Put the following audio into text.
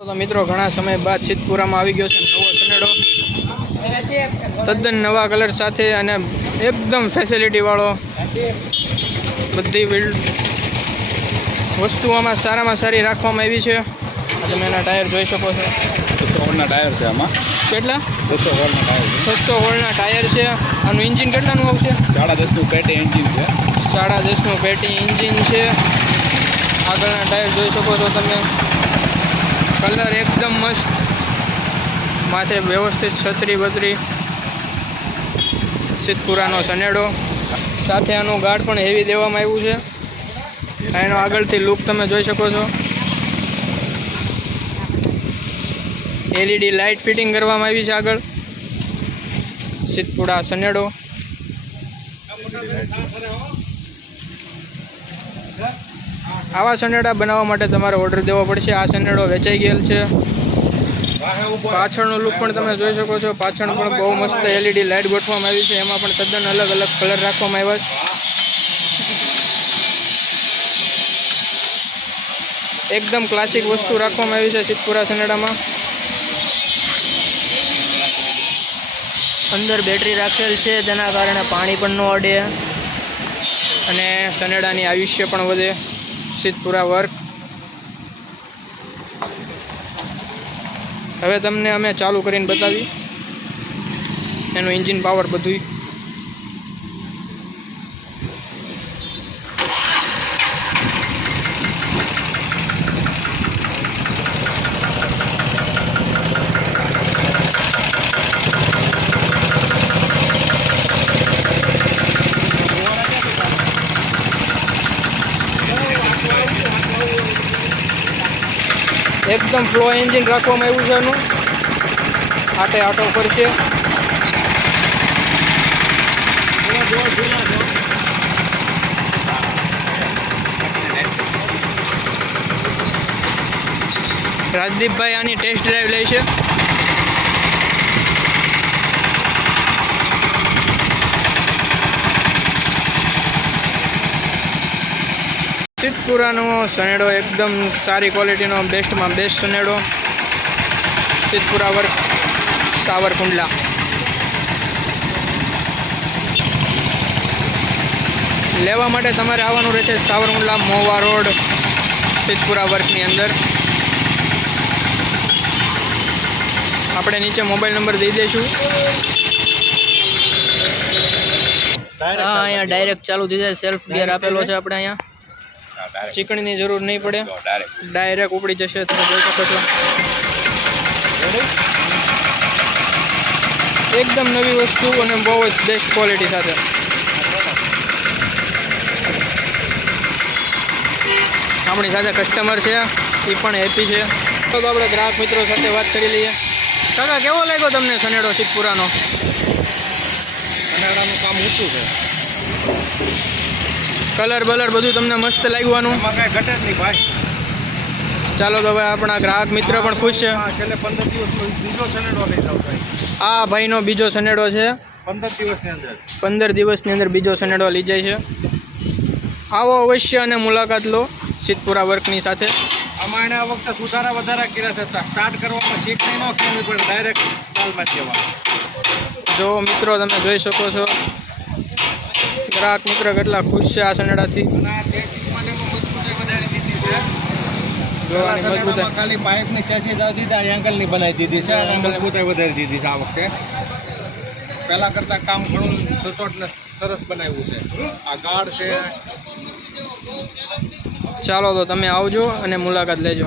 તો મિત્રો ઘણા સમય બાદ સિદ્ધપુરામાં આવી ગયો છે નવો સનેડો, તદ્દન નવા કલર સાથે અને એકદમ ફેસિલિટીવાળો, બધી વસ્તુઓમાં સારામાં સારી રાખવામાં આવી છે. તમે એના ટાયર જોઈ શકો છો. 600 હોલના ટાયર છે આમાં. કેટલા? 600 હોલના ટાયર છે. 600 હોલના ટાયર છે. આનું એન્જિન કેટલાનું આવશે? 10.5નું પેટી એન્જિન છે. 10.5નું પેટી એન્જિન છે. આગળના ટાયર જોઈ શકો છો તમે. કલર એકદમ મસ્ત, માથે વ્યવસ્થિત છત્રી બત્રી, સિદ્ધપુરાનો સનેડો સાથે આનું ગાર્ડ પણ હેવી દેવામાં આવ્યું છે. એનો આગળથી લુક તમે જોઈ શકો છો. એલઈડી લાઇટ ફિટિંગ કરવામાં આવી છે આગળ. સિદ્ધપુરા સનેડો. આવા સનેડા બનાવવા માટે તમારે ઓર્ડર દેવો પડશે. આ સનેડો વેચાઈ ગયેલ છે. પાછળનો લુક પણ તમે જોઈ શકો છો. પાછળ પણ બહુ મસ્ત એલઈડી લાઇટ ગોઠવવામાં આવી છે. એમાં પણ તદ્દન અલગ અલગ કલર રાખવામાં આવ્યા છે. એકદમ ક્લાસિક વસ્તુ રાખવામાં આવી છે સિદ્ધપુરા સનેડામાં. અંદર બેટરી રાખેલ છે, તેના કારણે પાણી પણ ન અડે અને સનેડાની આયુષ્ય પણ વધે. સિદ્ધપુરા વર્ક. હવે તમને અમે ચાલુ કરીને બતાવી એનું એન્જિન પાવર બધું. એકદમ ફ્લો એન્જિન રાખવામાં આવ્યું છે. આનું આટે આટો કરશે. રાજદીપભાઈ આની ટેસ્ટ ડ્રાઈવ લે છે. સિદ્ધપુરાનો સનેડો એકદમ સારી ક્વોલિટીનો, બેસ્ટમાં બેસ્ટ સનેડો. સિદ્ધપુરા વર્ક, સાવરકુંડલા. લેવા માટે તમારે આવવાનું રહેશે સાવરકુંડલા મોવા રોડ, સિદ્ધપુરા વર્કની અંદર. આપણે નીચે મોબાઈલ નંબર દઈ દઈશું. હા, અહીંયા ડાયરેક્ટ ચાલુ થઈ જાય. સેલ્ફ ગિયર આપેલો છે આપણે અહીંયા. ચીકણીની જરૂર નહીં પડે, ડાયરેક્ટ ઉપડી જશે. તમે જોઈ શકો છો. એકદમ નવી વસ્તુ અને બહુ જ બેસ્ટ ક્વોલિટી સાથે. આપણી સાથે કસ્ટમર છે, એ પણ હેપી છે. તો આપણે ગ્રાહક મિત્રો સાથે વાત કરી લઈએ. કાકા, કેવો લાગ્યો તમને સનેડો સિદ્ધપુરાનો? સનેડાનું કામ ઊંચું છે. કલર બલર બધું તમને મસ્ત લાગ્યું? એમાં કાંઈ ઘટે જ નહીં ભાઈ. ચાલો તો હવે આપણા ગ્રાહક મિત્ર પણ ખુશ છે. છેલ્લે 15 દિવસનો બીજો સનેડો લઈ જાવ ભાઈ. આ ભાઈનો બીજો સનેડો છે. 15 દિવસની અંદર 15 દિવસની અંદર બીજો સનેડો લઈ જાય છે. આવો અવશ્ય અને મુલાકાત લો સિદ્ધપુરા વર્કની સાથે. આમાં એને આ વખતે સુધારા વધારા કર્યા છે. સ્ટાર્ટ કરવામાં ચીકણી ન કરવી પડે, ડાયરેક્ટ સાલમાં જવાનું. જો મિત્રો તમે જોઈ શકો છો, ગ્રાહક મિત્ર કેટલા ખુશ છે આ સનેડાથી. ખાલી પાઇપની ચેસીસ આવી દીધી, એંગલની બનાવી દીધી છે. મજબૂતાઈ વધારી દીધી છે આ વખતે. પહેલાં કરતાં કામ ઘણું સચોટ ને સરસ બનાવ્યું છે. આ ગાર્ડ છે. ચાલો તો તમે આવજો અને મુલાકાત લેજો.